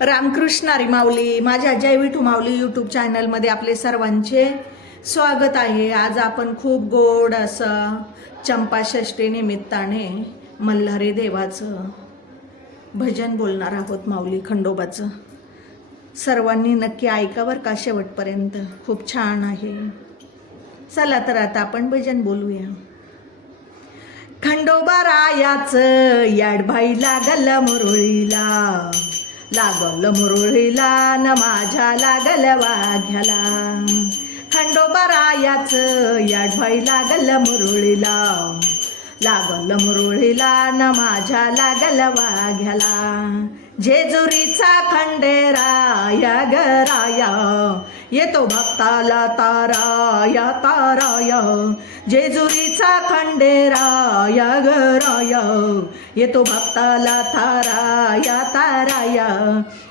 रामकृष्णारी माऊली माझ्या जय विठू माऊली यूट्यूब चॅनलमध्ये आपले सर्वांचे स्वागत आहे. आज आपण खूप गोड असं चंपाषष्ठी निमित्ताने मल्हारी देवाचं भजन बोलणार आहोत माऊली खंडोबाचं. सर्वांनी नक्की ऐकावर का शेवटपर्यंत. खूप छान आहे. चला तर आता आपण भजन बोलूया. खंडोबा रायाचं याडभाई लागल मुरळीला. लागल मुरळीला न माझ्या लागल वाघ्याला. खंडोबा रायाचं याडभाई लागल मुरळीला. लागल मुरळीला न माझ्या लागल वाघ्याला. जेजुरीचा खंडेरा या ग येतो भक्ताला ताराया ताराया. जेजुरीचा खंडेराया गराया येतो भक्ताला थाराया ताराया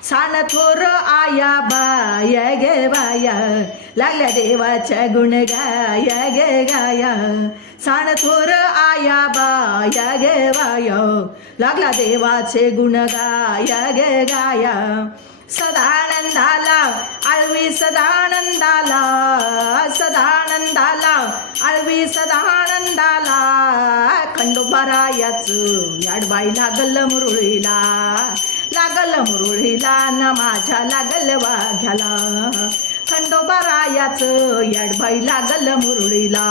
सान थोर आया बाया गे बाया लागल्या देवाच्या गुण गाया गे गाया सान थोर आया बाया गे बाया लागला देवाचे गुण गाया गे गाया सदानंदाला आळवी सदानंदाला सदानंदाला आळवी सदानंदाला. खंडोबारायाच याडबाई लागल मुरळीला लागल मुरळीला न माझ्या लागल वाघ्याला. खंडोबारायाच याडबाई लागल मुरळीला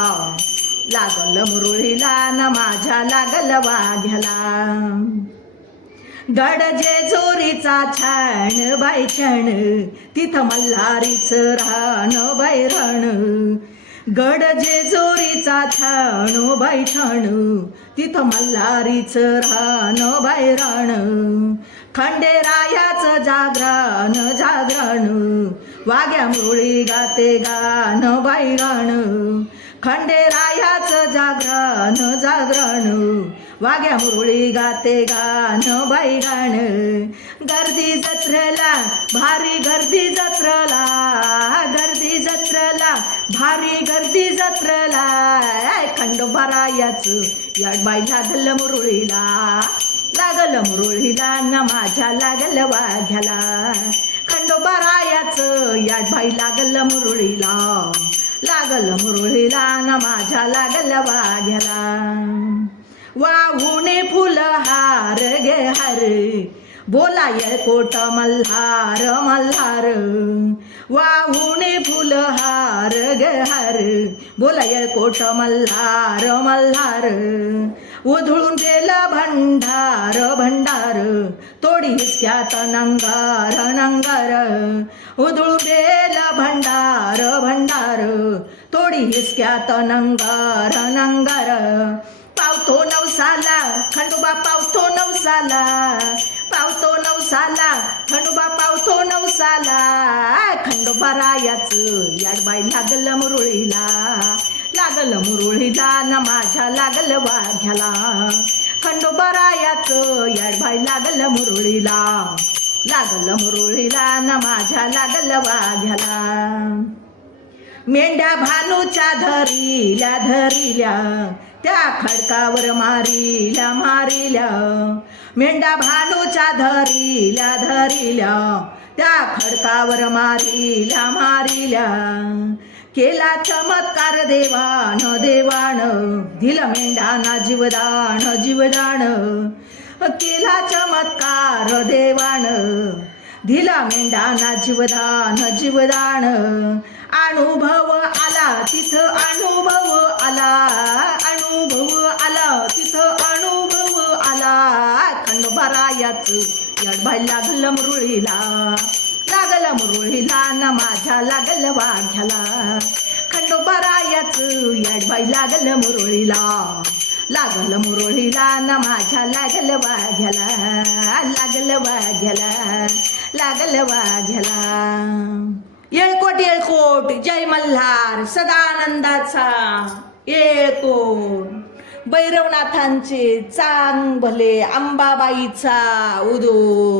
लागल मुरळीला न माझ्या लागल वाघ्याला. गड जेजोरीचा छान बाय छान तिथं मल्हारीच रान बाई रण. गड जेजोरीचा छान बाय छान तिथं मल्हारीच रान बाई रण. खंडेरायाचं जागरण जागरण वाग्या मुळी गाते गाण बाई गाण खंडेरायाचं जागरण जागरण वाग्या मुरळी गाते गान बाई गाण गर्दी जत्रेला भारी गर्दी जत्रेला गर्दी जत्रेला भारी गर्दी जत्रेला. याड बाई लागल मुरळीला. लागल मुरळीला न माझ्या लागल वाघ्याला. खंडोबरायाचं याड बाई लागल मुरळीला. लागल मुरळीला न माझ्या लागल वाघ्याला. वाहुणे फुल हार गे हार. बोलाय कोट मल्हार मल्हार. वाहुणे फुल हार गे हार. बोलाय कोट मल्हार मल्हार. उधळून गेलं भंडार भंडार. तोडी हिसक्यात नंगार नंगार. उधळून गेलं भंडार भंडार. तोडी हिसक्यात नंगार नंगार. पावतो नवसाला खंडोबा पावतो नवसाला. पावतो नवसाला खंडोबा पावतो नवसाला. खंडोबा रायाच याडबाई लागल मुरुळीला. लागल मुरुळीला ना माझ्या लागल वाघ्याला. खंडोबा रायाच याडबाई लागल मुरुळीला. लागल मुरुळीला ना माझ्या लागल वाघ्याला. मेंढ्या भानूच्या धरील्या धरील्या. त्या खडकावर मारिल्या मारिल्या. मेंढा भानूच्या धरिल्या धरिल्या. त्या खडकावर मारिल्या मारिल्या. केला चमत्कार देवान देवान. दिल मेंढाना जीवदान जीवदान. केला चमत्कार देवान. दिला मेंढाना जीवदान जीवदान. अनुभव आला तिथं अनुभव आला. अनुभव आला तिथं अनुभव आला. खंडोबारायाच यडबाई लागल मुरळीला. लागल मुरळीला न माझ्या लागल वाघ्याला. खंडोबारायाच यडबाई लागल मुरळीला. लागल मुरळीला न माझ्या लागल वाघ्याला. लागल वाघ्याला. लागल वाघ्याला. येळकोट येळकोट. जय मल्हार सदानंदाचा. एकूण. भैरवनाथांचे चांग भले अंबाबाईचा उदो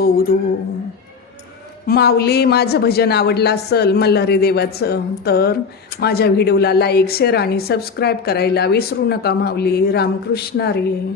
उदो. माऊली माझं भजन आवडलं असेल मल्हारी देवाचं तर माझ्या व्हिडिओला लाईक शेअर आणि सबस्क्राईब करायला विसरू नका माऊली. रामकृष्ण रे.